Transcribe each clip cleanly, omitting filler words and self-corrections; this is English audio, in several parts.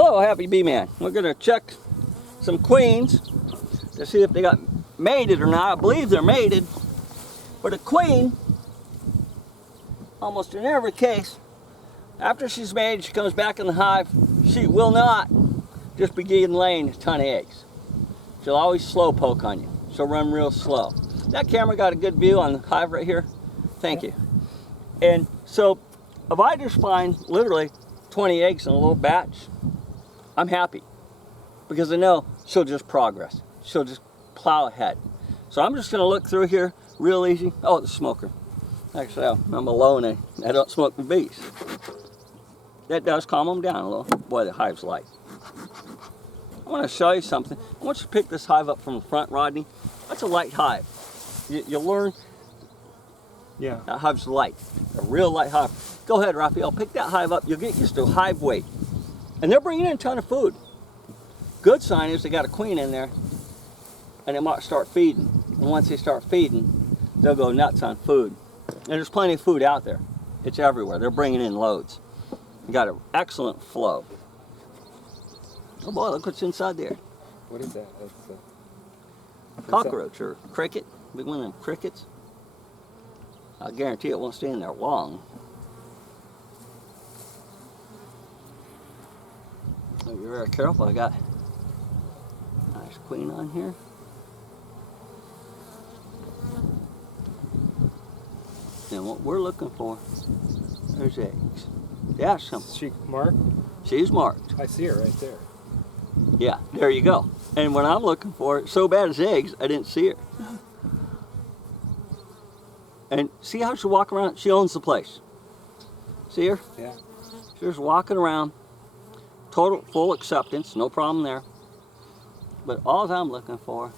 Hello, Happy Bee Man. We're going to check some queens to see if they got mated or not. I believe they're mated, but a queen, almost in every case, after she's mated, she comes back in the hive. She will not just begin laying a ton of eggs. She'll always slow poke on you. She'll run real slow. That camera got a good view on the hive right here. Thank you. And so if I just find literally 20 eggs in a little batch, I'm happy because I know she'll just progress. She'll just plow ahead. So I'm just going to look through here real easy. Oh, the smoker. Actually, I'm alone and I don't smoke with bees. That does calm them down a little. Boy, the hive's light. I want to show you something. I want you to pick this hive up from the front, Rodney. That's a light hive. You'll learn. Yeah. That hive's light. A real light hive. Go ahead, Raphael. Pick that hive up. You'll get used to hive weight. And they're bringing in a ton of food. Good sign is they got a queen in there and they might start feeding. And once they start feeding, they'll go nuts on food. And there's plenty of food out there. It's everywhere. They're bringing in loads. You got an excellent flow. Oh boy, look what's inside there. What is that? That's Cockroach or cricket. Big one of them crickets. I guarantee it won't stay in there long. So be very careful. I got a nice queen on here. And what we're looking for, there's eggs. Yeah, something. Is she marked? She's marked. I see her right there. Yeah, there you go. And what I'm looking for, so bad as eggs, I didn't see her. And see how she walk around? She owns the place. See her? Yeah. She's just walking around. Total, full acceptance, no problem there. But all I'm looking for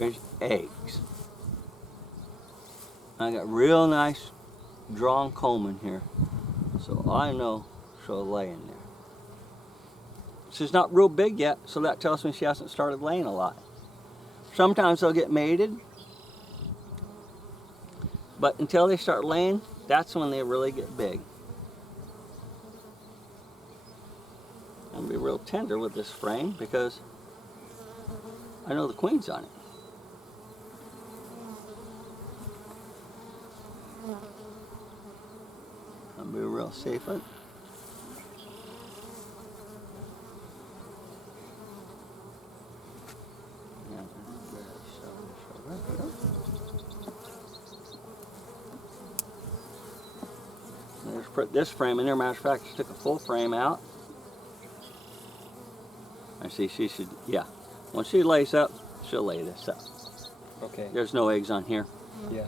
is eggs. I got real nice drawn comb in here. So I know she'll lay in there. She's not real big yet, so that tells me she hasn't started laying a lot. Sometimes they'll get mated, but until they start laying, that's when they really get big. I'm gonna be real tender with this frame because I know the queen's on it. I'll be real safe with it. Just put this frame in there. Matter of fact, just took a full frame out. I see she should, yeah. When she lays up, she'll lay this up. Okay. There's no eggs on here. Yeah.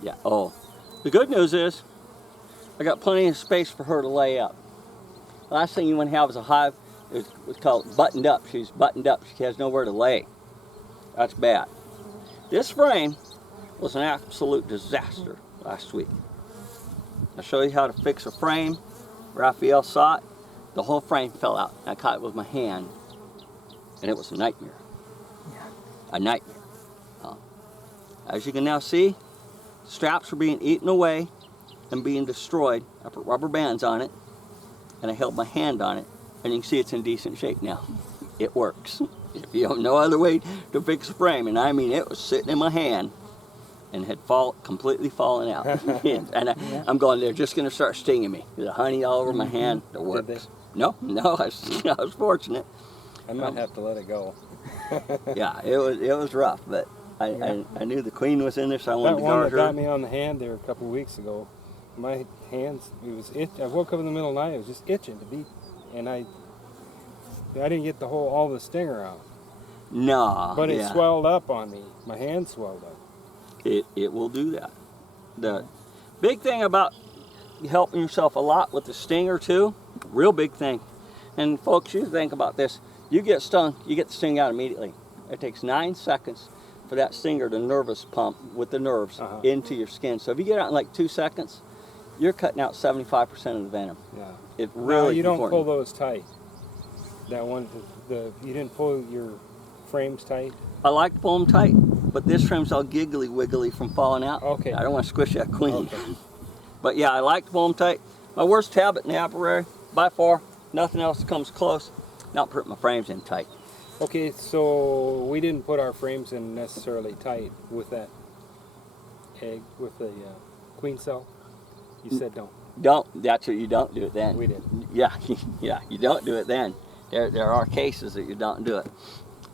Yeah, oh. The good news is, I got plenty of space for her to lay up. The last thing you want to have is a hive, it's called buttoned up. She's buttoned up, she has nowhere to lay. That's bad. This frame was an absolute disaster last week. I'll show you how to fix a frame. Raphael saw it. The whole frame fell out. I caught it with my hand, and it was a nightmare. Yeah. A nightmare. As you can now see, straps were being eaten away and being destroyed. I put rubber bands on it, and I held my hand on it, and you can see it's in decent shape now. It works. If you don't know other way to fix a frame, and I mean it was sitting in my hand and had completely fallen out. And I'm going, they're just going to start stinging me. The honey all over my hand, it works. Did they? No, I was fortunate. I might have to let it go. Yeah, it was rough, but I knew the queen was in there, so I wanted That to one guard that her. got me on the hand there a couple of weeks ago, my hands, it was itch. I woke up in the middle of the night, it was just itching to be, and I didn't get all the stinger out. No, But it yeah. swelled up on me. My hand swelled up. It will do that. The big thing about helping yourself a lot with the stinger too, real big thing. And folks, you think about this. You get stung, you get the sting out immediately. It takes 9 seconds for that stinger to nervous pump with the nerves into your skin. So if you get out in like 2 seconds, you're cutting out 75% of the venom. Yeah. It really you don't important. pull those tight. That one, you didn't pull your frames tight? I like to pull them tight, but this frame's all giggly wiggly from falling out. Okay. I don't want to squish that queen. Okay. But yeah, I like to pull them tight. My worst habit in the apiary, by far, Nothing else comes close. Not putting my frames in tight. Okay, so we didn't put our frames in necessarily tight with that egg, with the queen cell. You said don't. Don't. That's what you don't do it then. We did. Yeah, yeah. You don't do it then. There are cases that you don't do it.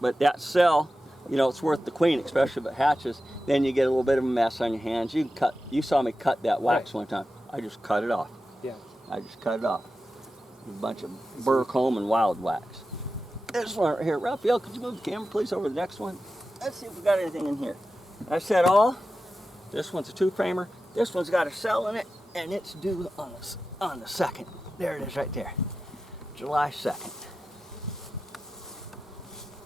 But that cell, you know, it's worth the queen, especially if it hatches. Then you get a little bit of a mess on your hands. You can cut. You saw me cut that wax Right. one time. I just cut it off. Yeah. I just cut it off. A bunch of burr comb and wild wax. This one right here, Raphael, could you move the camera please over to the next one? Let's see if we got anything in here. I said all. This one's a 2-framer. This one's got a cell in it, and it's due on the 2nd. There it is right there. July 2nd.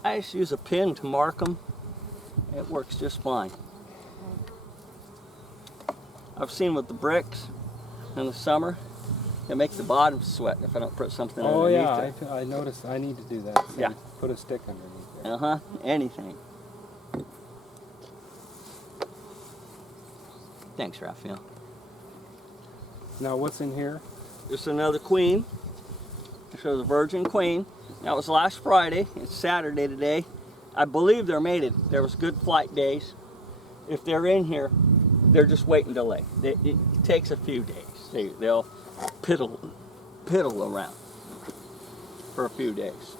I just use a pin to mark them. It works just fine. I've seen with the bricks in the summer, they make the bottom sweat if I don't put something Oh underneath yeah, it. I noticed. I need to do that. So Yeah. Put a stick underneath there. Uh-huh, anything. Thanks, Raphael. Now what's in here? This is another queen. This was a virgin queen. That was last Friday. It's Saturday today. I believe they're mated. There was good flight days. If they're in here, they're just waiting to lay. It takes a few days. They'll piddle around for a few days.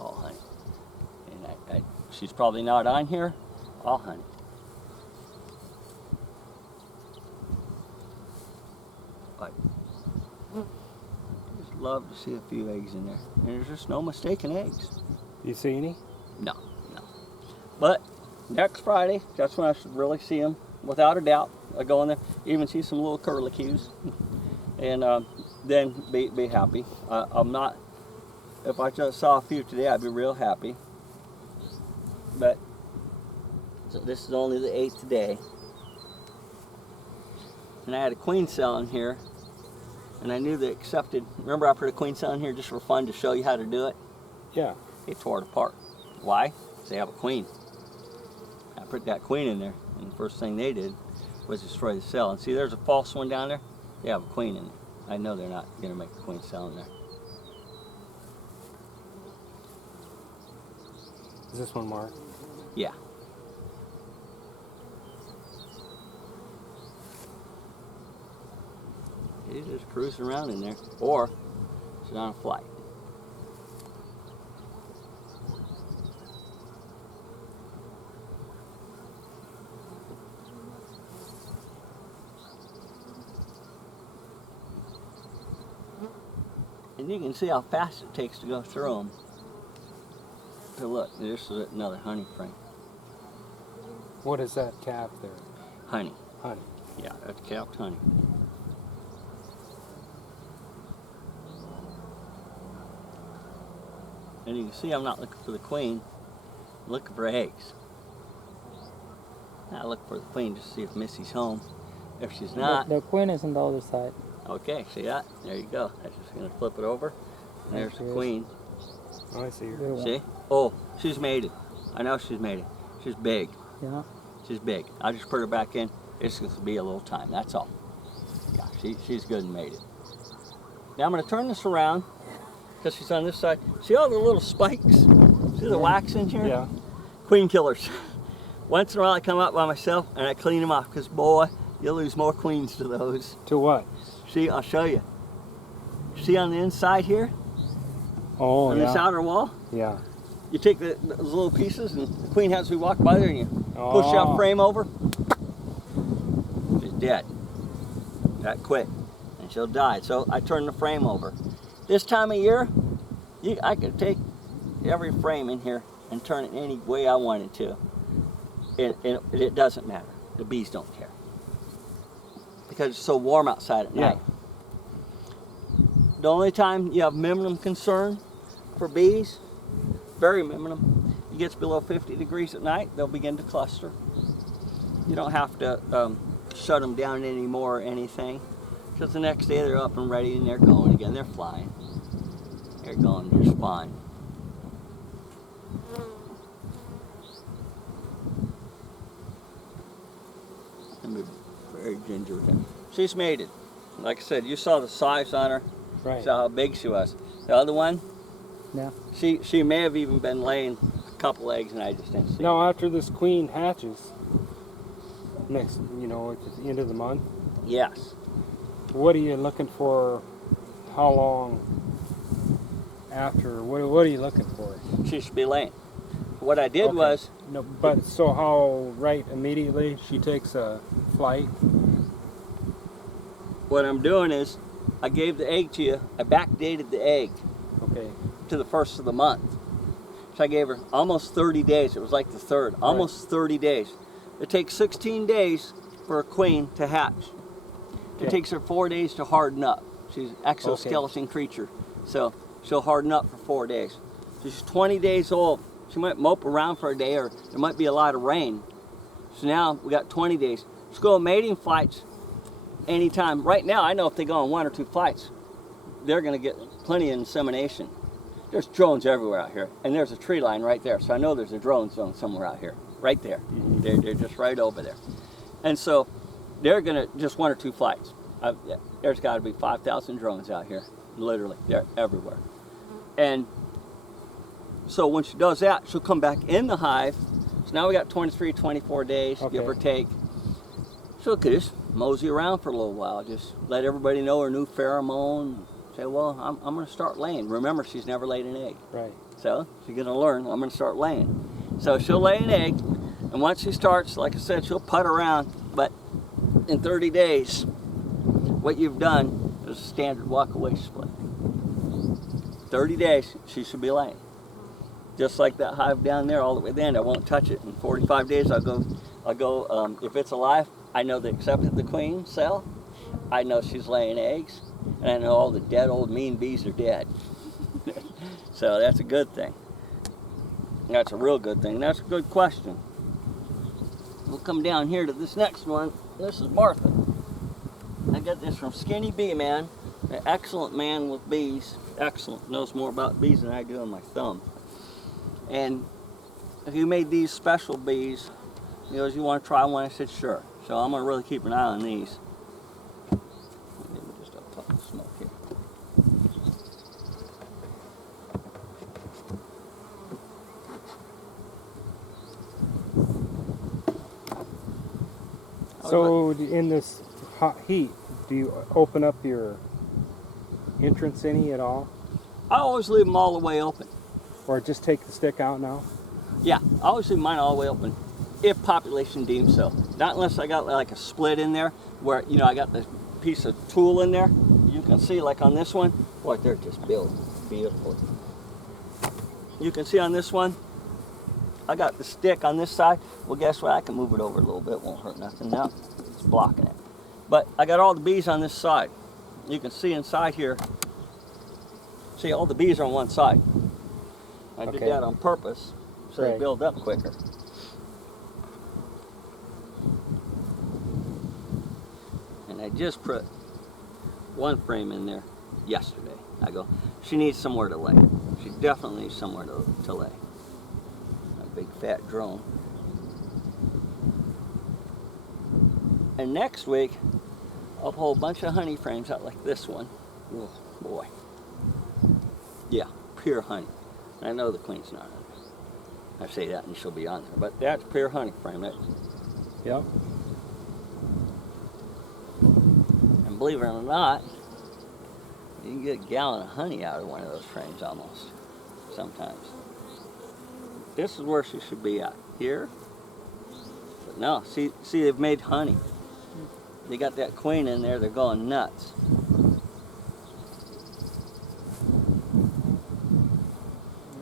Oh, honey. And she's probably not on here. Oh, honey. But just love to see a few eggs in there. And there's just no mistaken eggs. You see any? No. But next Friday, that's when I should really see them, without a doubt. I go in there, even see some little curlicues, and then be happy. I'm not. If I just saw a few today, I'd be real happy. But so this is only the 8th day, and I had a queen cell in here, and I knew they accepted. Remember, I put a queen cell in here just for fun to show you how to do it. Yeah. They tore it apart. Why? Because they have a queen. I put that queen in there, and the first thing they did was destroy the cell. And see, there's a false one down there. They have a queen in there. I know they're not going to make a queen cell in there. Is this one marked? Yeah. He's just cruising around in there, or she's on a flight. And you can see how fast it takes to go through them. So look, this is another honey frame. What is that calf there? Honey. Honey. Yeah, that's capped honey. And you can see I'm not looking for the queen, I'm looking for eggs. I look for the queen just to see if Missy's home. If she's not, The queen is on the other side. okay, see that? There you go. I'm just going to flip it over. And there's the queen. Oh, I see her. Good one. See? Oh, she's mated. I know she's mated. She's big. Yeah. She's big. I'll just put her back in. It's going to be a little time, that's all. Yeah, she's good and mated. Now I'm going to turn this around because she's on this side. See all the little spikes? See the wax in here? Yeah. Queen killers. Once in a while I come out by myself and I clean them off because, boy, you'll lose more queens to those. To what? See, I'll show you. See on the inside here? Oh, On yeah. this outer wall? Yeah. You take those little pieces and the queen has to walk by there and you push that Oh. frame over. She's dead. That quick. And she'll die. So I turn the frame over. This time of year, I could take every frame in here and turn it any way I wanted to. And it doesn't matter. The bees don't care. Because it's so warm outside at Yeah. night. The only time you have minimum concern for bees, very minimum, it gets below 50 degrees at night, they'll begin to cluster. You don't have to shut them down anymore or anything. Because the next day they're up and ready and they're going again. They're flying. They're going just fine. Let me very ginger. She's mated. Like I said, you saw the size on her. Right. Saw how big she was. The other one, Yeah. she may have even been laying a couple eggs and I just didn't see it. Now, after this queen hatches, next, you know, at the end of the month, Yes. what are you looking for? How long after? What are you looking for? She should be laying. What I did Okay. was, No, but so how right immediately she takes a flight? what I'm doing is, I gave the egg to you. I backdated the egg Okay. to the first of the month. So I gave her almost 30 days. It was like the third, almost 30 days. It takes 16 days for a queen to hatch. It Okay. takes her 4 days to harden up. She's an exoskeleton creature. So she'll harden up for 4 days. So she's 20 days old. She might mope around for a day or there might be a lot of rain. So now we got 20 days. Let's go on mating flights anytime. Right now, I know if they go on 1 or 2 flights, they're going to get plenty of insemination. There's drones everywhere out here, and there's a tree line right there. So I know there's a drone zone somewhere out here, right there. They're just right over there. And so they're going to just 1 or 2 flights. There's got to be 5,000 drones out here, literally. They're everywhere. And so when she does that, she'll come back in the hive. So now we got 23, 24 days, give or Okay. take. She'll just mosey around for a little while. Just let everybody know her new pheromone. Say, well, I'm going to start laying. Remember, she's never laid an egg. Right. So she's going to learn, I'm going to start laying. So she'll lay an egg, and once she starts, like I said, she'll putt around. But in 30 days, what you've done is a standard walk-away split. 30 days, she should be laying. Just like that hive down there all the way to the end. I won't touch it. In 45 days, I'll go, if it's alive, I know they accepted the queen cell. I know she's laying eggs. And I know all the dead old mean bees are dead. So that's a good thing. That's a real good thing. That's a good question. We'll come down here to this next one. This is Martha. I got this from Skinny Bee Man, an excellent man with bees. Excellent. Knows more about bees than I do on my thumb. And he made these special bees. He goes, you want to try one? I said, sure. So I'm going to really keep an eye on these. Maybe just a puff of smoke here. So in this hot heat, do you open up your entrance any at all? I always leave them all the way open. Or just take the stick out now? Yeah, I always leave mine all the way open, if population deems so. Not unless I got like a split in there, where, you know, I got the piece of tool in there. You can see, like on this one, boy, they're just built beautiful. You can see on this one, I got the stick on this side. Well, guess what? I can move it over a little bit. Won't hurt nothing now. It's blocking it. But I got all the bees on this side. You can see inside here. See, all the bees are on one side. I did Okay. that on purpose so they Right. build up quicker. And I just put one frame in there yesterday. I go, she needs somewhere to lay. She definitely needs somewhere to lay. A big fat drone. And next week, I'll pull a bunch of honey frames out like this one. Oh boy. Yeah, pure honey. I know the queen's not on there. I say that and she'll be on there, but that's pure honey frame. Yep. And believe it or not, you can get a gallon of honey out of one of those frames almost, sometimes. This is where she should be at, here. But no, see they've made honey. They got that queen in there, they're going nuts.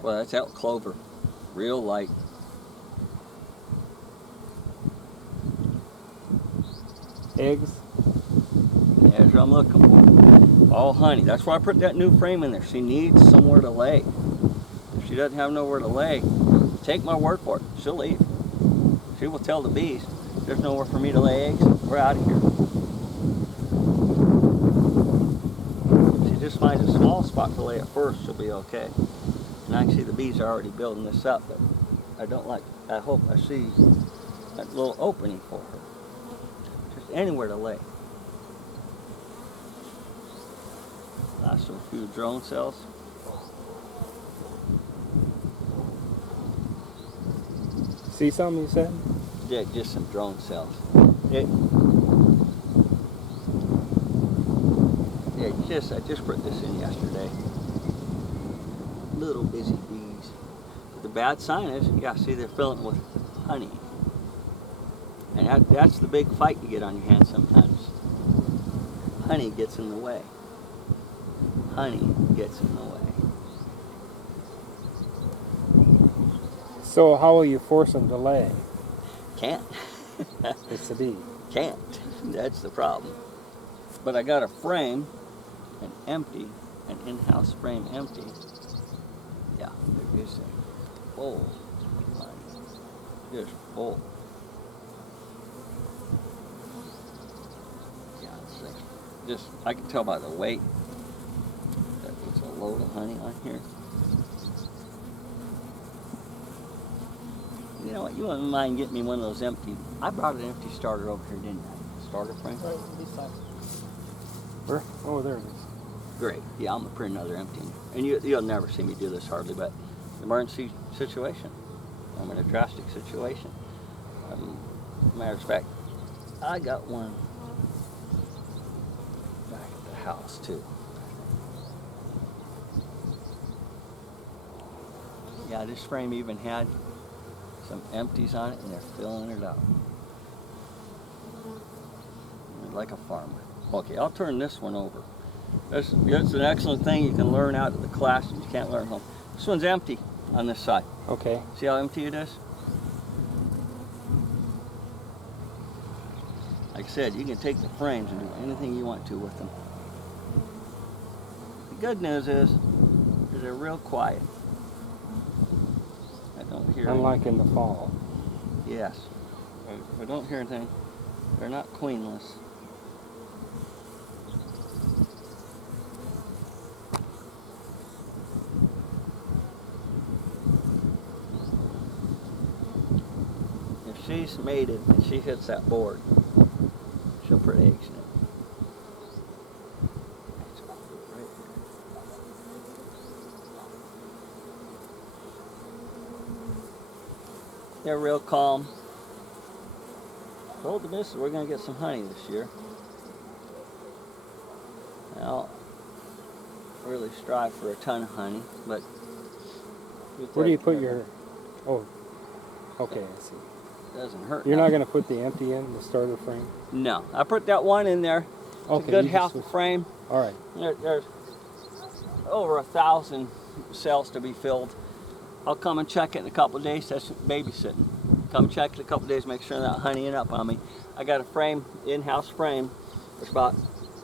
Well, that's elk clover, real light. Eggs? That's what I'm looking for. All honey. That's why I put that new frame in there. She needs somewhere to lay. If she doesn't have nowhere to lay, take my word for it, she'll leave. She will tell the bees, there's nowhere for me to lay eggs. We're out of here. If she just finds a small spot to lay at first, she'll be okay. And I can see the bees are already building this up, but I don't like, I hope I see that little opening for her. Just anywhere to lay. Last of a few drone cells. See something you said? Yeah, just some drone cells. I just put this in yesterday. Little busy bees. But the bad sign is, yeah, see they're filling it with honey. And that's the big fight you get on your hands sometimes. Honey gets in the way. Honey gets in the way. So how will you force them to lay? Can't. It's the bee. Can't. That's the problem. But I got a frame, an in-house frame empty. Yeah, there is a full. Just full. Yeah, just I can tell by the weight that it's a load of honey on here. You know what? You wouldn't mind getting me one of those empty. I brought an empty starter over here, didn't I? Starter frame. Right, beside. Where? Oh, there it is. Great. Yeah, I'm gonna print another empty. And you'll never see me do this hardly, but emergency situation. I'm in a drastic situation. Matter of fact, I got one back at the house too. Yeah, this frame even had some empties on it, and they're filling it up. Like a farmer. Okay, I'll turn this one over. That's an excellent thing you can learn out of the class that you can't learn at home. This one's empty on this side. Okay. See how empty it is? Like I said, you can take the frames and do anything you want to with them. The good news is they're real quiet. I don't hear Unlike in the fall. Yes. I don't hear anything. They're not queenless. If she's mated and she hits that board, she'll put eggs in it. They're real calm. Told the missus we're going to get some honey this year. I'll really strive for a ton of honey, but... Where do you put your... Oh, okay, I see. Doesn't hurt. You're not going to put the empty in, the starter frame? No. I put that one in there. It's Okay, a good you half just- a frame. All right. There's over 1,000 cells to be filled. I'll come and check it in a couple of days. That's babysitting. Come check it in a couple of days, make sure that honeying up on me. I got a frame, in-house frame. It's about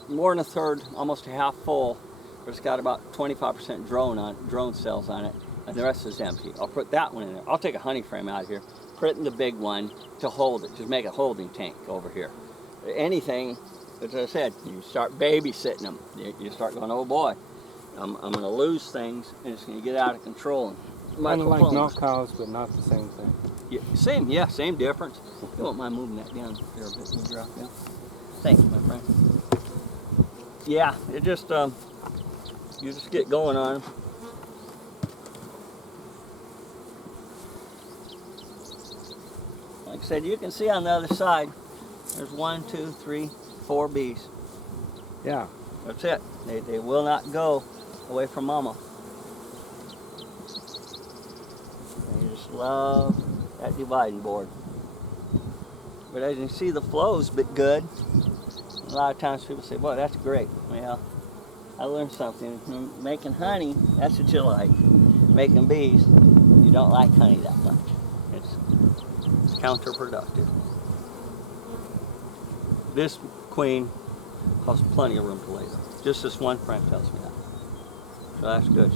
more than a third, almost a half full, but it's got about 25% drone cells on it, and the rest is empty. I'll put that one in there. I'll take a honey frame out of here, put it in the big one to hold it, just make a holding tank over here. Anything, as I said, you start babysitting them. You start going, oh boy, I'm going to lose things, and it's going to get out of control. Kind of like milk cows, but not the same thing. Yeah, same difference. You won't mind moving that down here a bit, move drop down. Thank you, my friend. Yeah, it just, you just get going on them. Like I said, you can see on the other side, there's 1, 2, 3, 4 bees. Yeah. That's it. They will not go away from mama. They just love that dividing board. But as you see, the flow's bit good. A lot of times people say, boy, that's great. Well, I learned something. Making honey, that's what you like. Making bees, you don't like honey that much. It's counterproductive. This queen has plenty of room to lay them. Just this one frame tells me that. So that's good.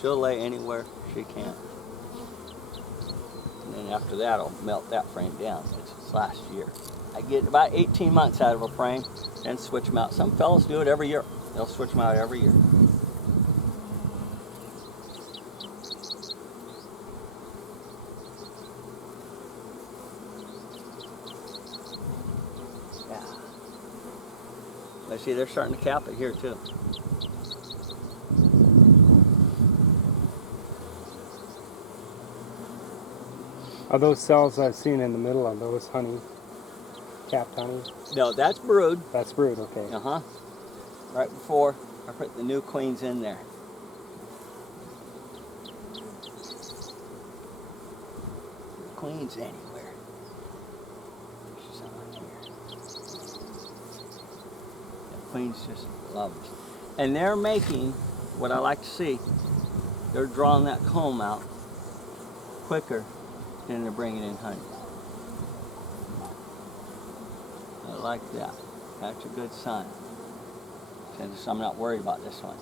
She'll lay anywhere she can. And then after that, I'll melt that frame down. It's last year. I get about 18 months out of a frame, then switch them out. Some fellas do it every year. They'll switch them out every year. Yeah. Let's see, they're starting to cap it here too. Are those cells I've seen in the middle of those honey, capped honey? No, that's brood. That's brood, okay. Uh-huh. Right before I put the new queens in there. Queens anywhere. She's on here. The queens just love it. And they're making what I like to see. They're drawing that comb out quicker than they're bringing in honey. I like that. That's a good sign. Since I'm not worried about this one.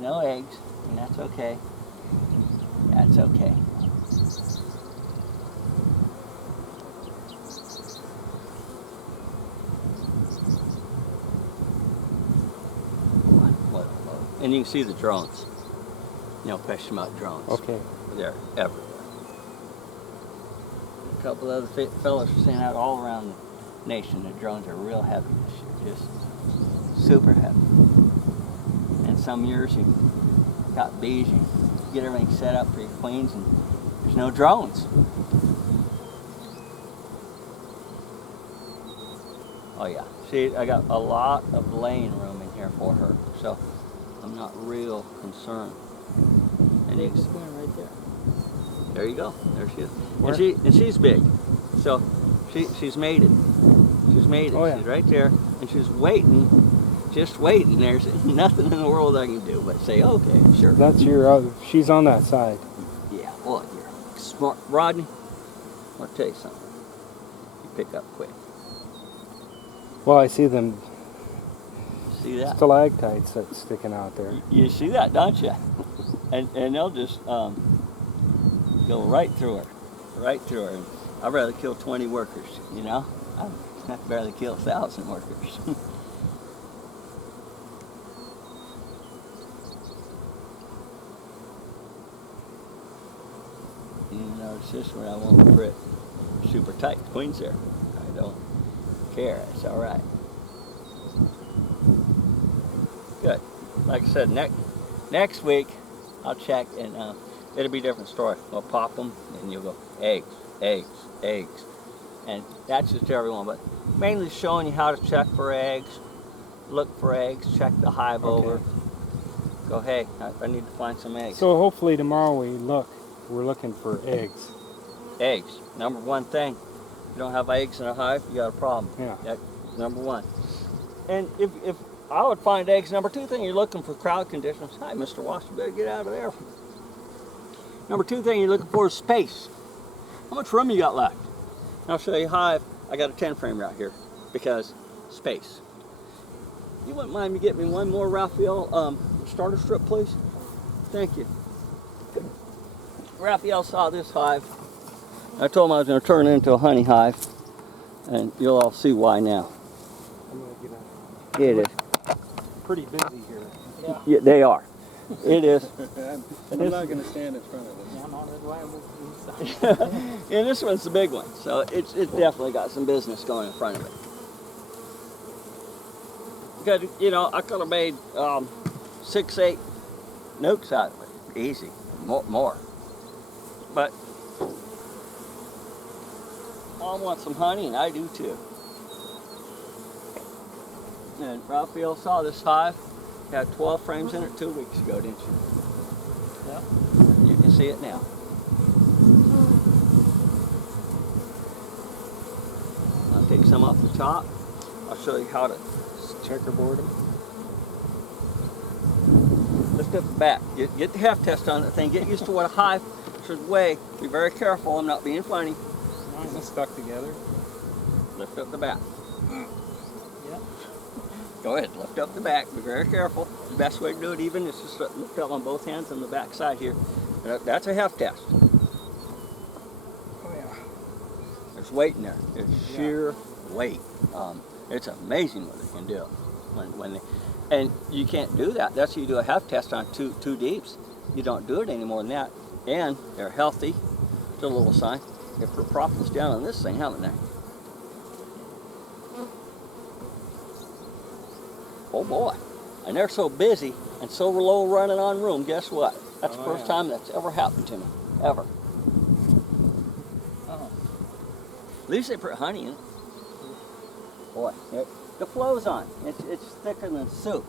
No eggs, and that's okay. That's okay. And you can see the drones. You know, question about drones. Okay. They're everywhere. A couple other fellows are saying out all around the nation the drones are real heavy this year, just super heavy. And some years you got bees, you get everything set up for your queens, and there's no drones. Oh yeah, see, I got a lot of laying room in here for her, so I'm not real concerned. And eggs going right there. There you go. There she is. And she's big, so she's mated. She's mated. Oh, yeah. She's right there, and she's waiting, just waiting. There's nothing in the world I can do but say, okay, sure. That's your, she's on that side. Yeah. Well, you're smart, Rodney. I'll tell you something. You pick up quick. Well, I see them See that? stalactites that's sticking out there. You see that, don't you? And they'll just go right through her, right through her. I'd rather kill 20 workers, you know? I'd rather kill 1,000 workers. You notice this one, I won't grip super tight. The queen's there. I don't care. It's all right. Good. Like I said, next week I'll check, and it'll be a different story. We'll pop them, and you'll go eggs, eggs, eggs, and that's just everyone. But mainly showing you how to check for eggs, look for eggs, check the hive over. Go, hey, I need to find some eggs. So hopefully tomorrow we're looking for eggs. Eggs, number one thing. If you don't have eggs in a hive, you got a problem. Yeah. That's number one. And if I would find eggs, number two thing, you're looking for crowd conditions. Hi, Mr. Wasp, you better get out of there. Number two thing you're looking for is space. How much room you got left? I'll show you hive. I got a 10 frame right here because space. You wouldn't mind me getting me one more Raphael starter strip, please? Thank you. Raphael saw this hive. I told him I was going to turn it into a honey hive, and you'll all see why now. I'm gonna get out. It is. Pretty busy here. Yeah, they are. It is. I'm not gonna stand in front of it. And this one's the big one, so it's definitely got some business going in front of it. Because, you know, I could have made 6, 8 nukes out of it. Easy. More. But Mom wants some honey, and I do too. And Raphael saw this hive. It had 12 frames in it 2 weeks ago, didn't you? Yeah. You can see it now. I'll take some off the top. I'll show you how to Checkerboard them. lift up the back. Get the heft test on that thing. Get used to what a hive should weigh. Be very careful. I'm not being funny. Is it stuck together? Lift up the back. Yep. Go ahead, lift up the back. Be very careful. The best way to do it even is just lift up on both hands on the back side here. That's a heft test. Oh yeah. There's There's weight in there. There's Yeah. sheer weight. It's amazing what they can do when they, and you can't do that. That's why you do a heft test on two deeps. You don't do it any more than that. And they're healthy. It's a little sign. They put proppants down on this thing, haven't they? Oh boy. And they're so busy and so low running on room, guess what? That's the Oh, first yeah. time that's ever happened to me. Ever. At least they put honey in it. Boy, the flow's on. It's thicker than soup.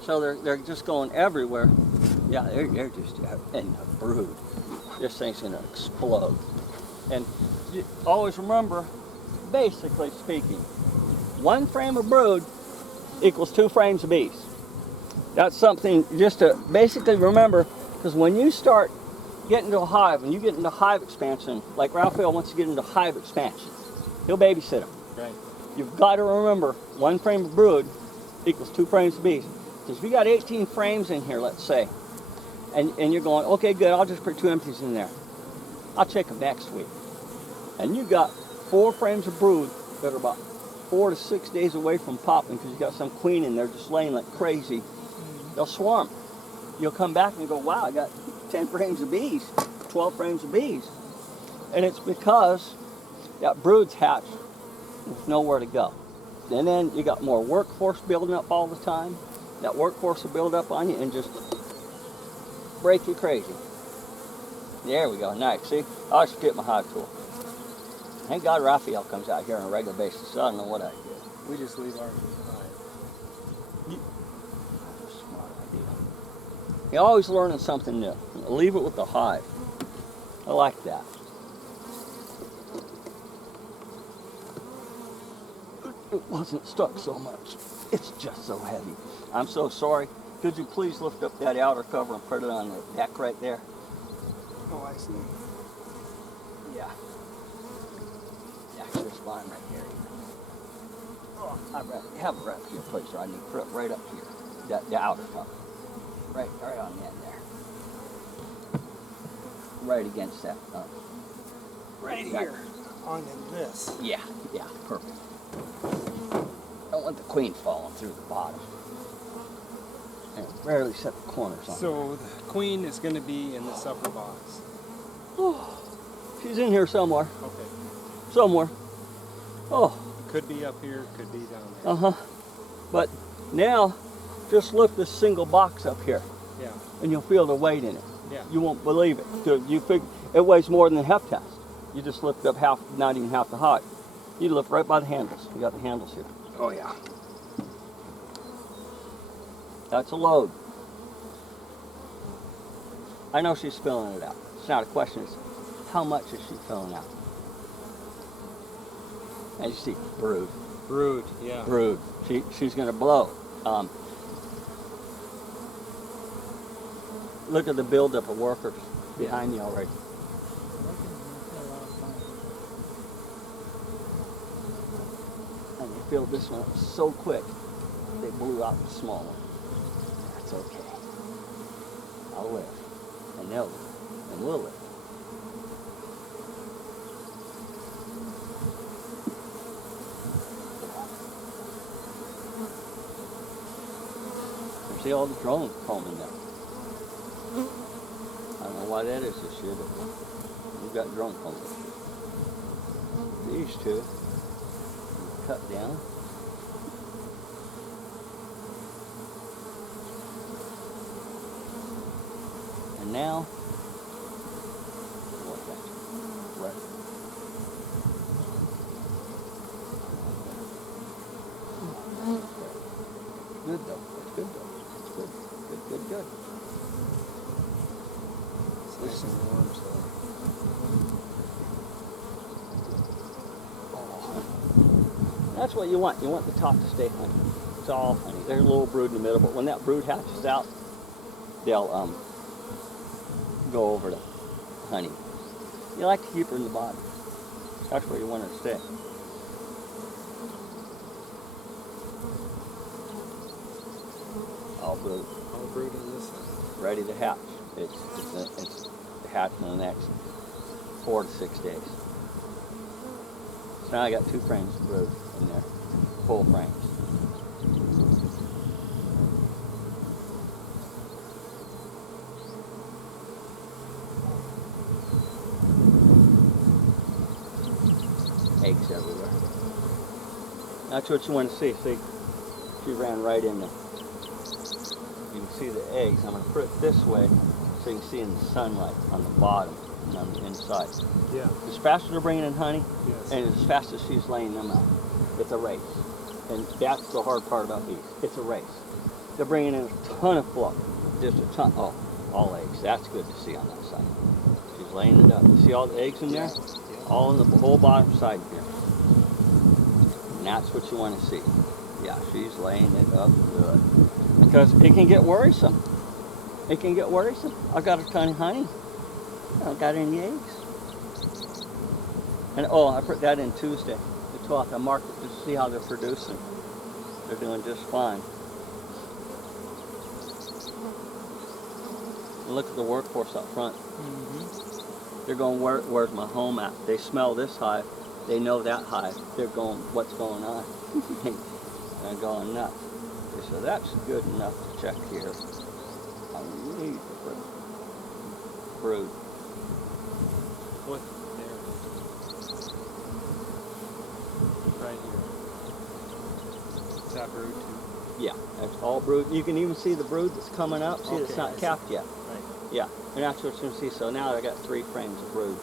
So they're just going everywhere. Yeah, they're just in a brood. This thing's gonna explode. And you always remember, basically speaking, 1 frame of brood equals 2 frames of bees. That's something just to basically remember, because when you start getting to a hive, when you get into hive expansion, like Raphael wants to get into hive expansion, he'll babysit them. Right. You've got to remember 1 frame of brood equals 2 frames of bees. Because if you got 18 frames in here, let's say, and you're going, okay, good, I'll just put 2 empties in there. I'll check them next week. And you got 4 frames of brood that are about 4 to 6 days away from popping because you got some queen in there just laying like crazy. They'll swarm. You'll come back and go, wow, I got 10 frames of bees, 12 frames of bees. And it's because that brood's hatched with nowhere to go. And then you got more workforce building up all the time. That workforce will build up on you and just break you crazy. There we go, nice. See, I always forget my hive tool. Thank God Raphael comes out here on a regular basis, so I don't know what I do. We just leave ours behind. Smart idea. You're always learning something new. Leave it with the hive. I like that. It wasn't stuck so much. It's just so heavy. I'm so sorry. Could you please lift up that outer cover and put it on the deck right there? Oh, I see. Yeah. Yeah, there's mine right here. Oh, have it right here, please, Rodney. Put it right up here. The outer cover. Right on the end there. Right against that. Right that- here. On this. Yeah, perfect. Don't want the queen falling through the bottom. And rarely set the corners on. So the queen is going to be in this upper box. She's in here somewhere. Okay. Somewhere. Oh, Could be up here, could be down there. uh-huh. But now, just lift this single box up here, Yeah. and you'll feel the weight in it. Yeah. You won't believe it. You figure it weighs more than the heft test. You just lift up half, not even half the height. You lift right by the handles. You got the handles here. Oh, yeah. That's a load. I know she's filling it out. It's not a question. It's how much is she filling out? And you see, brood. Brood, yeah. Brood. She's going to blow. Look at the buildup of workers behind you already. And you feel this one up so quick, they blew out the small one. That's okay. I'll live. And they'll live. And we'll live. You see all the drone combing there. I don't know why that is this year, but we've got drone combing. These two cut down. And now, what's that? Right. Good though. It's good though. It's good. Good. It's nice and warm, so. That's what you want. You want the top to stay honey. It's all honey. There's a little brood in the middle, but when that brood hatches out, they'll go over to honey. You like to keep her in the bottom. That's where you want her to stay. All brood, All brood on this side. ready to hatch. It's hatching in the next 4 to 6 days. So now I got 2 frames of brood in there, full frames. Eggs everywhere. That's what you want to see. See, she ran right in there. You can see the eggs. I'm going to put it this way so you can see in the sunlight on the bottom and on the inside. Yeah. As fast as they're bringing in honey, Yes. and as fast as she's laying them out, it's a race. And that's the hard part about bees. It's a race. They're bringing in a ton of flock, just a ton. Oh, all eggs. That's good to see on that side. She's laying it up. You see all the eggs in there? All in the whole bottom side here. And that's what you want to see. Yeah, she's laying it up good. Because it can get worrisome. It can get worrisome. I got a ton of honey. I don't got any eggs. And oh, I put that in Tuesday, the 12th. I marked it to see how they're producing. They're doing just fine. And look at the workforce up front. They're going, where's my home at? They smell this hive. They know that hive. They're going, what's going on? They're going nuts. Okay, so that's good enough to check here. I need the brood. What? There. Right here. Is that brood too? Yeah, that's all brood. You can even see the brood that's coming up. See, it's Okay, not I see. capped yet. Right. Yeah, and that's what you can see. So now I got 3 frames of brood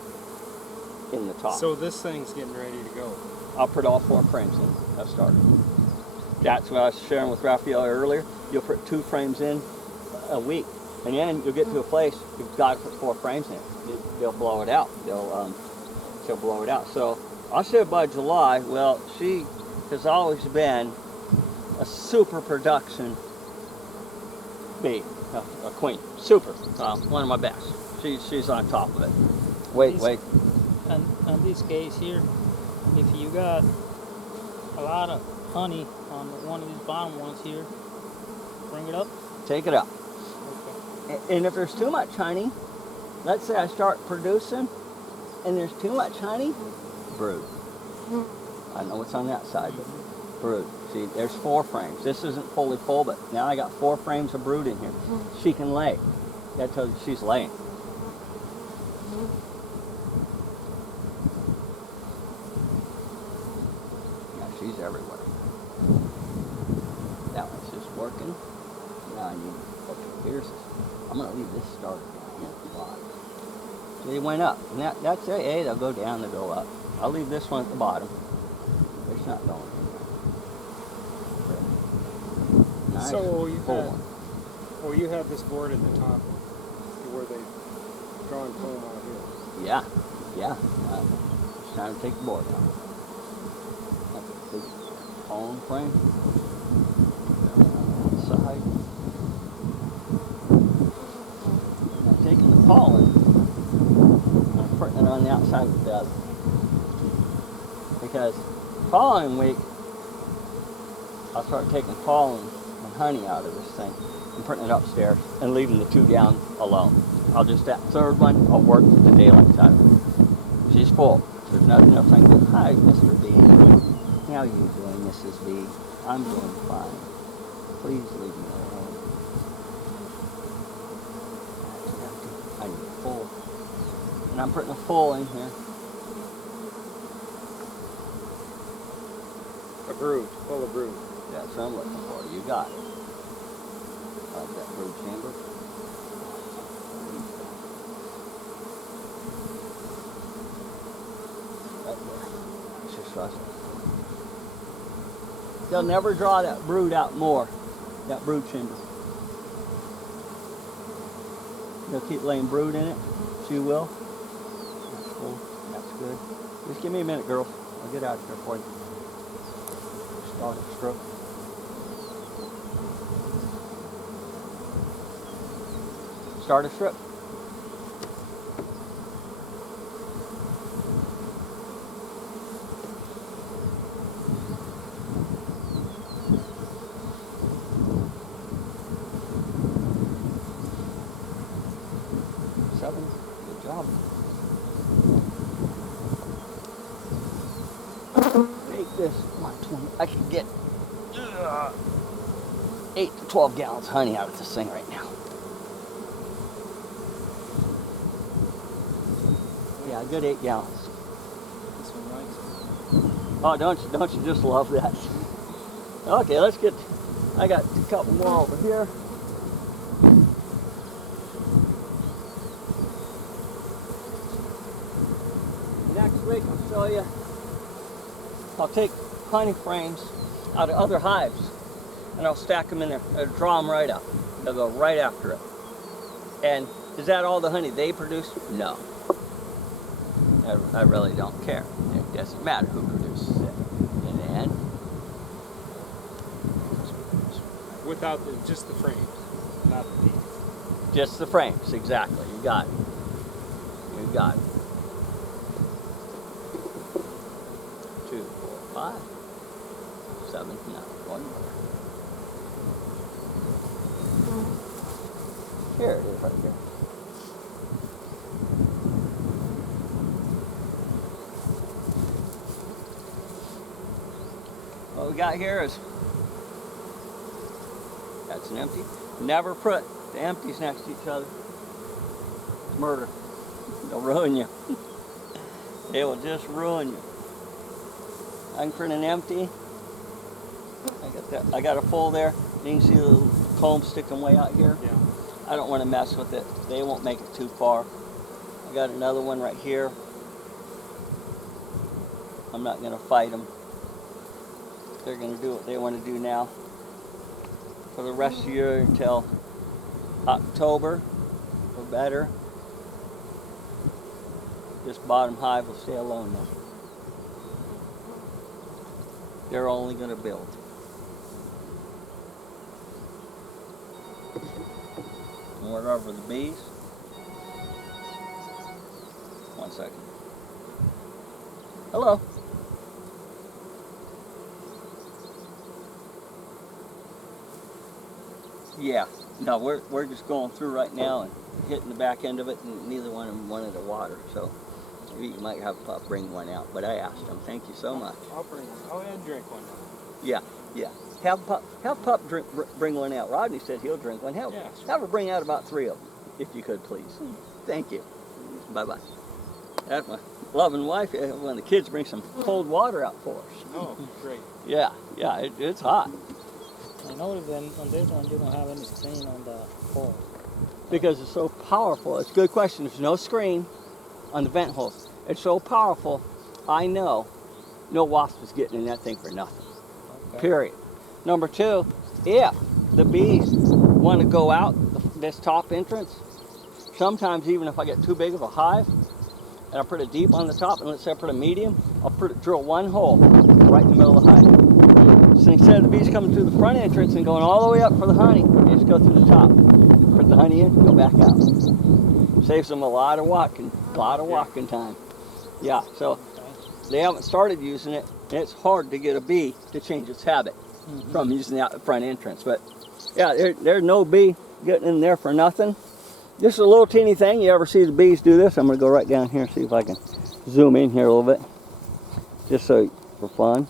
in the top. So this thing's getting ready to go. I'll put all 4 frames in. I've started. That's what I was sharing with Raphael earlier. You'll put 2 frames in a week, and then you'll get to a place you've got to put 4 frames in. They'll blow it out. They'll blow it out. So I said by July. Well, she has always been a super production bee, a queen, super, one of my best. She's on top of it. Wait. On this case here, if you got a lot of honey on one of these bottom ones here, bring it up. Take it up. Okay. And if there's too much honey, let's say I start producing, and there's too much honey, brood. I know what's on that side, but brood. See, there's 4 frames. This isn't fully full, but now I got 4 frames of brood in here. She can lay. That tells you she's laying. Yeah, she's everywhere. That one's just working. Now I need, okay, here's this. I'm going to leave this started down here at the bottom. They went up, and that's it. Hey, they'll go down, they'll go up. I'll leave this one at the bottom. It's not going anywhere. Nice So you full had, one. oh, you have this board at the top where they drawing foam out here. Yeah. It's time to take the board out. That's a big pollen frame. On the side. Now taking the pollen, I'm putting it on the outside of the feather. Because following week, I'll start taking pollen and honey out of this thing and putting it upstairs and leaving the 2 down alone. I'll just, that 3rd one, I'll work for the daylight side of it. She's full. There's nothing else I can do. Hi, Mr. B. How are you doing, Mrs. B? I'm doing fine. Please leave me alone. I need a full. And I'm putting a full in here. A brood, full of brood. That's what I'm looking for. You got it. Like that brood chamber. Right there. It's just rustle. They'll never draw that brood out more. That brood chamber. They'll keep laying brood in it. She will. That's cool. That's good. Just give me a minute, girls. I'll get out of here for you. Start a stroke. Start a strip. Seven. Good job. I could get 8 to 12 gallons of honey out of this thing right now. Yeah, a good 8 gallons. This one likes it. Oh, don't you just love that? Okay, let's get. I got a couple more over here. Next week I'll show you. I'll take honey frames out of other hives and I'll stack them in there. I'll draw them right up. They'll go right after it. And is that all the honey they produce? No. I really don't care. It doesn't matter who produces it. And then, Without just the frames, not the bees. just the frames, exactly. You got it. You got it. 2, 4, 5, 7, 9. One more. Here it is right here. What we got here is, that's an empty. Never put the empties next to each other. It's murder. They'll ruin you. They will just ruin you. I can print an empty. I got that. I got a full there. You can see the little comb sticking way out here. Yeah. I don't want to mess with it. They won't make it too far. I got another one right here. I'm not going to fight them. They're going to do what they want to do now. For the rest of the year until October or better, this bottom hive will stay alone now. They're only going to build. More over the bees. 1 second. Hello. Yeah, no, we're just going through right now and hitting the back end of it, and neither one of them wanted the water, so you might have Pup bring one out. But I asked him. Thank you so much. I'll bring one. I'll ahead and drink one. Yeah. Have Pup bring one out. Rodney said he'll drink one. Have her bring out about 3 of them, if you could, please. Thank you. Bye bye. That's my loving wife. When the kids bring some cold water out for us. Oh, great. Yeah, it's hot. I noticed then on this one you don't have any screen on the hole. Because it's so powerful. It's a good question. There's no screen on the vent holes. It's so powerful, I know no wasp is getting in that thing for nothing. Okay. Period. Number 2, if the bees want to go out this top entrance, sometimes even if I get too big of a hive, and I put it deep on the top, and let's say I put a medium, I'll drill one hole right in the middle of the hive. So instead of the bees coming through the front entrance and going all the way up for the honey, they just go through the top. Put the honey in, go back out. Saves them a lot of walking time. Yeah, so they haven't started using it, and it's hard to get a bee to change its habit from using the front entrance. But yeah, there's no bee getting in there for nothing. This is a little teeny thing. You ever see the bees do this? I'm going to go right down here and see if I can zoom in here a little bit, just so for fun.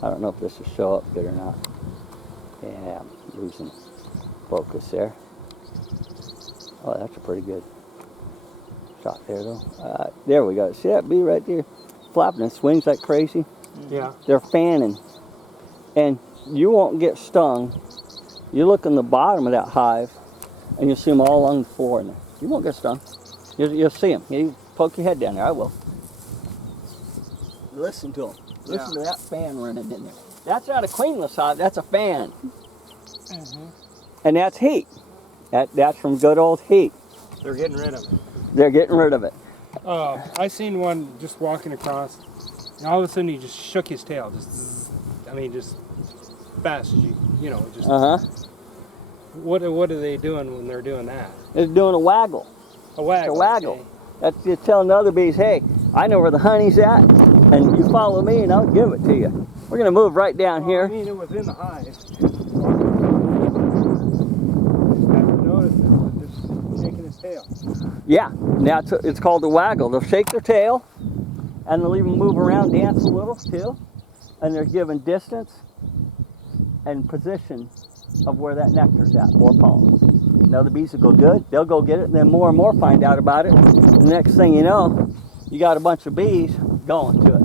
I don't know if this will show up good or not. Yeah, I'm losing focus there. Oh, that's a pretty good shot there, though. There we go. See that bee right there? Flapping and swings like crazy. Yeah. They're fanning. And you won't get stung. You look in the bottom of that hive, and you'll see them all along the floor in there. You won't get stung. You'll see them. You poke your head down there. I will. Listen to them. Listen to that fan running in there. That's not a queenless hive. That's a fan. And that's heat. That's from good old heat. They're getting rid of it. They're getting rid of it. I seen one just walking across, and all of a sudden he just shook his tail. Just fast as you know, just. What are they doing when they're doing that? They're doing a waggle. A waggle. It's a waggle. Okay. That's just telling the other bees, hey, I know where the honey's at, and you follow me, and I'll give it to you. We're gonna move right down here. I mean, it was in the hive. I noticed it, just shaking his tail. Yeah, now it's called the waggle. They'll shake their tail, and they'll even move around, dance a little too. and they're given distance and position of where that nectar's at, more pollen. Now the bees will go good, they'll go get it, and then more and more find out about it. The next thing you know, you got a bunch of bees going to it.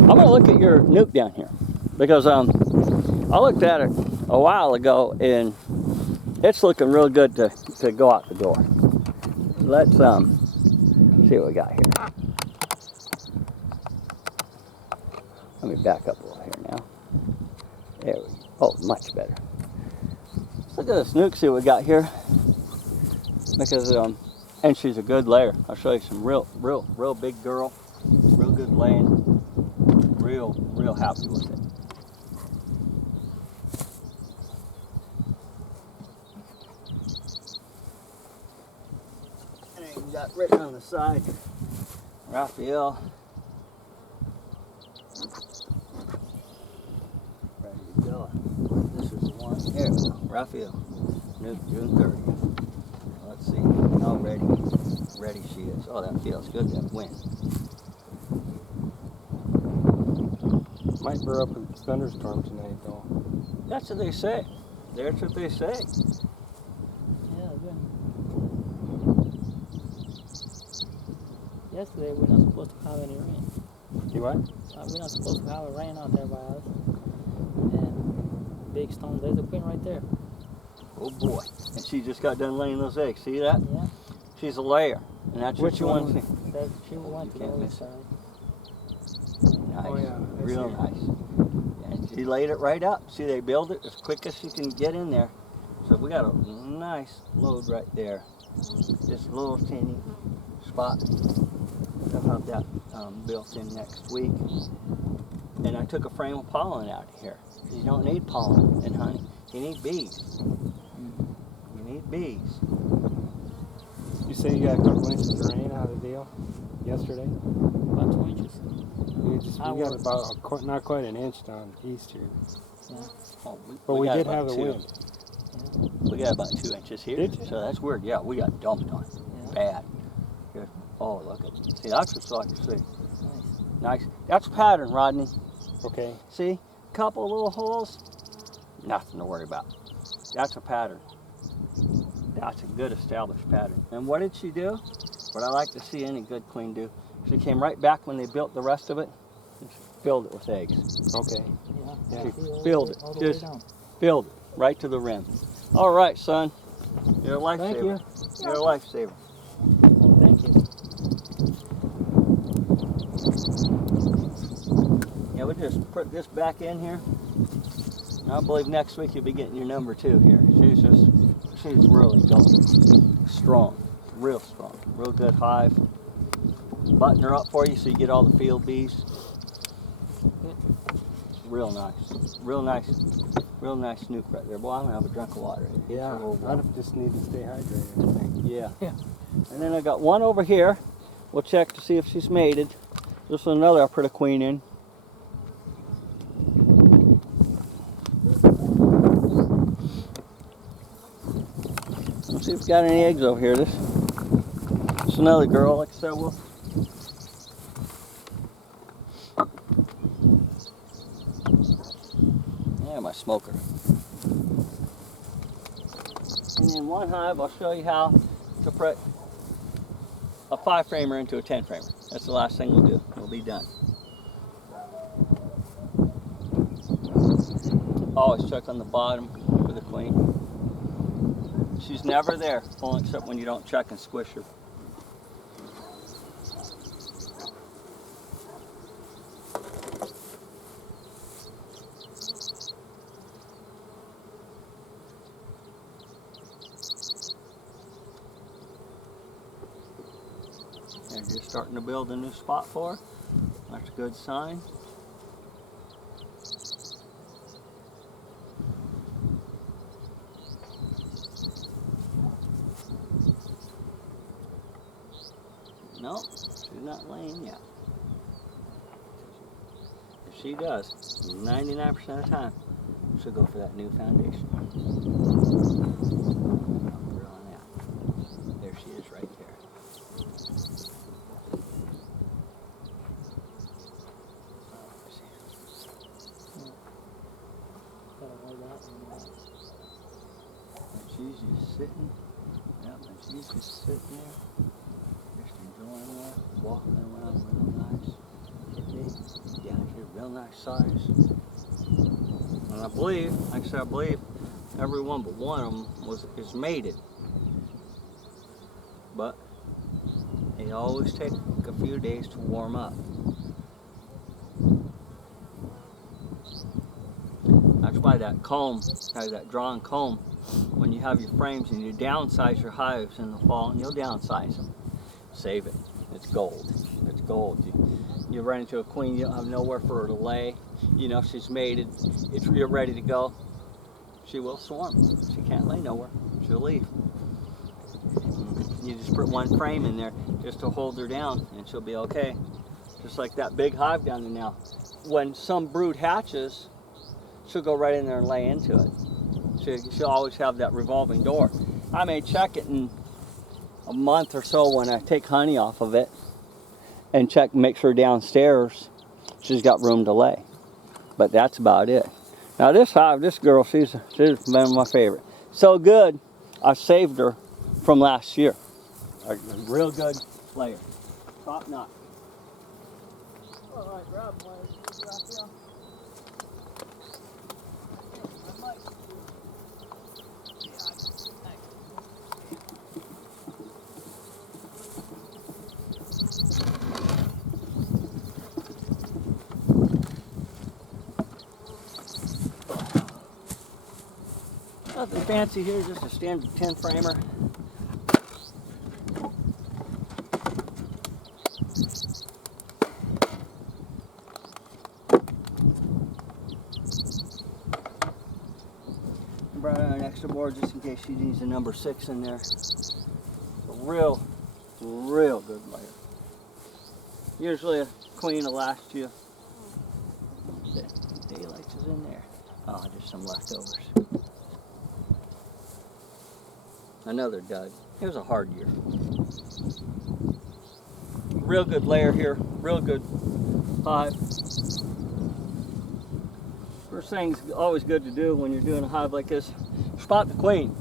I'm gonna look at your nuke down here because I looked at it a while ago and it's looking real good to go out the door. Let's see what we got here. Let me back up a little here now. There we go. Oh, much better. Look at this nuke, see what we got here. Because and she's a good layer. I'll show you some real big girl, real good laying, real happy with it. And then you got written on the side, Raphael. Ready to go. This is the one. There we go. Raphael. Nuke, June 30th. Let's see how ready she is. Oh, that feels good, that wind. Might burn up a thunderstorm tonight, though. That's what they say. That's what they say. Yeah, good. Yesterday we're not supposed to have any rain. You what? We're not supposed to have a rain out there by us. And big stone, there's a queen right there. Oh boy. And she just got done laying those eggs. See that? Yeah. She's a layer. And that's what Which you want to see. That she went to the Can't other miss it. side. Nice. Oh, yeah, I Real see. nice. And she laid it right up. See, they build it as quick as she can get in there. So we got a nice load right there. This little teeny spot. I'll have that built in next week. And I took a frame of pollen out of here. You don't need pollen and honey. You need bees. You need bees. You say you got a couple inches of rain out of the deal yesterday? About 2 inches. We got about not quite an inch down east here. Yeah. Oh, But we got did about have the 2. wind. We got about 2 inches here. Did you? So that's weird. Yeah, we got dumped on. Yeah. Bad. Good. Oh, look at it. See, that's what's like to see. Nice. Nice. That's pattern, Rodney. Okay. See, couple of little holes, nothing to worry about. That's a pattern. That's a good established pattern. And what did she do? What I like to see any good queen do, she came right back when they built the rest of it and filled it with eggs. Okay. Yeah. Yeah. See, all Filled the it. way- all the way Just down. filled it right to the rim. All right, son. You're a lifesaver. Thank you. You're a lifesaver. Oh, thank you. Yeah, we just put this back in here. And I believe next week you'll be getting your number 2 here. She's really going strong, real strong, real good hive. Button her up for you so you get all the field bees. Real nice, real nuke right there. Boy, I'm gonna have a drink of water. It's a little I warm. just need to stay hydrated, I think. Yeah. Yeah. And then I got one over here. We'll check to see if she's mated. This is another I put a queen in. Let's see if we got any eggs over here. This is another girl, like I said, we'll yeah, my smoker. And in one hive, I'll show you how to put a 5-framer into a 10-framer. That's the last thing we'll do. We'll be done. Always check on the bottom for the queen. She's never there, only except when you don't check and squish her. And you're starting to build a new spot for her. That's a good sign. No, she's not laying yet. If she does, 99% of the time, she'll go for that new foundation. We're on that. There she is right there. she's just sitting. Yep, and she's just sitting there, just enjoying that, walking around real nice. Down here, real nice size. And I believe, like I said, I believe every one but one of them is mated. But they always take a few days to warm up. That's why that comb, that drawn comb, when you have your frames and you downsize your hives in the fall, and you'll downsize them. Save it. It's gold. It's gold. You run into a queen, you don't have nowhere for her to lay. You know she's mated. You're ready to go. She will swarm. She can't lay nowhere. She'll leave. You just put one frame in there just to hold her down, and she'll be okay. Just like that big hive down there now. When some brood hatches, she'll go right in there and lay into it. She'll always have that revolving door. I may check it in a month or so when I take honey off of it and check, make sure downstairs she's got room to lay. But that's about it. Now this hive, this girl, she's been my favorite. So good, I saved her from last year. A real good layer. Top notch. All right, grab one. Nothing fancy here, just a standard 10 framer. I brought out an extra board just in case she needs a number 6 in there. A real good layer. Usually a queen will last you. The daylights is in there. Oh, just some leftovers. Another dud. It was a hard year. Real good layer here. Real good hive. First thing's always good to do when you're doing a hive like this, spot the queen.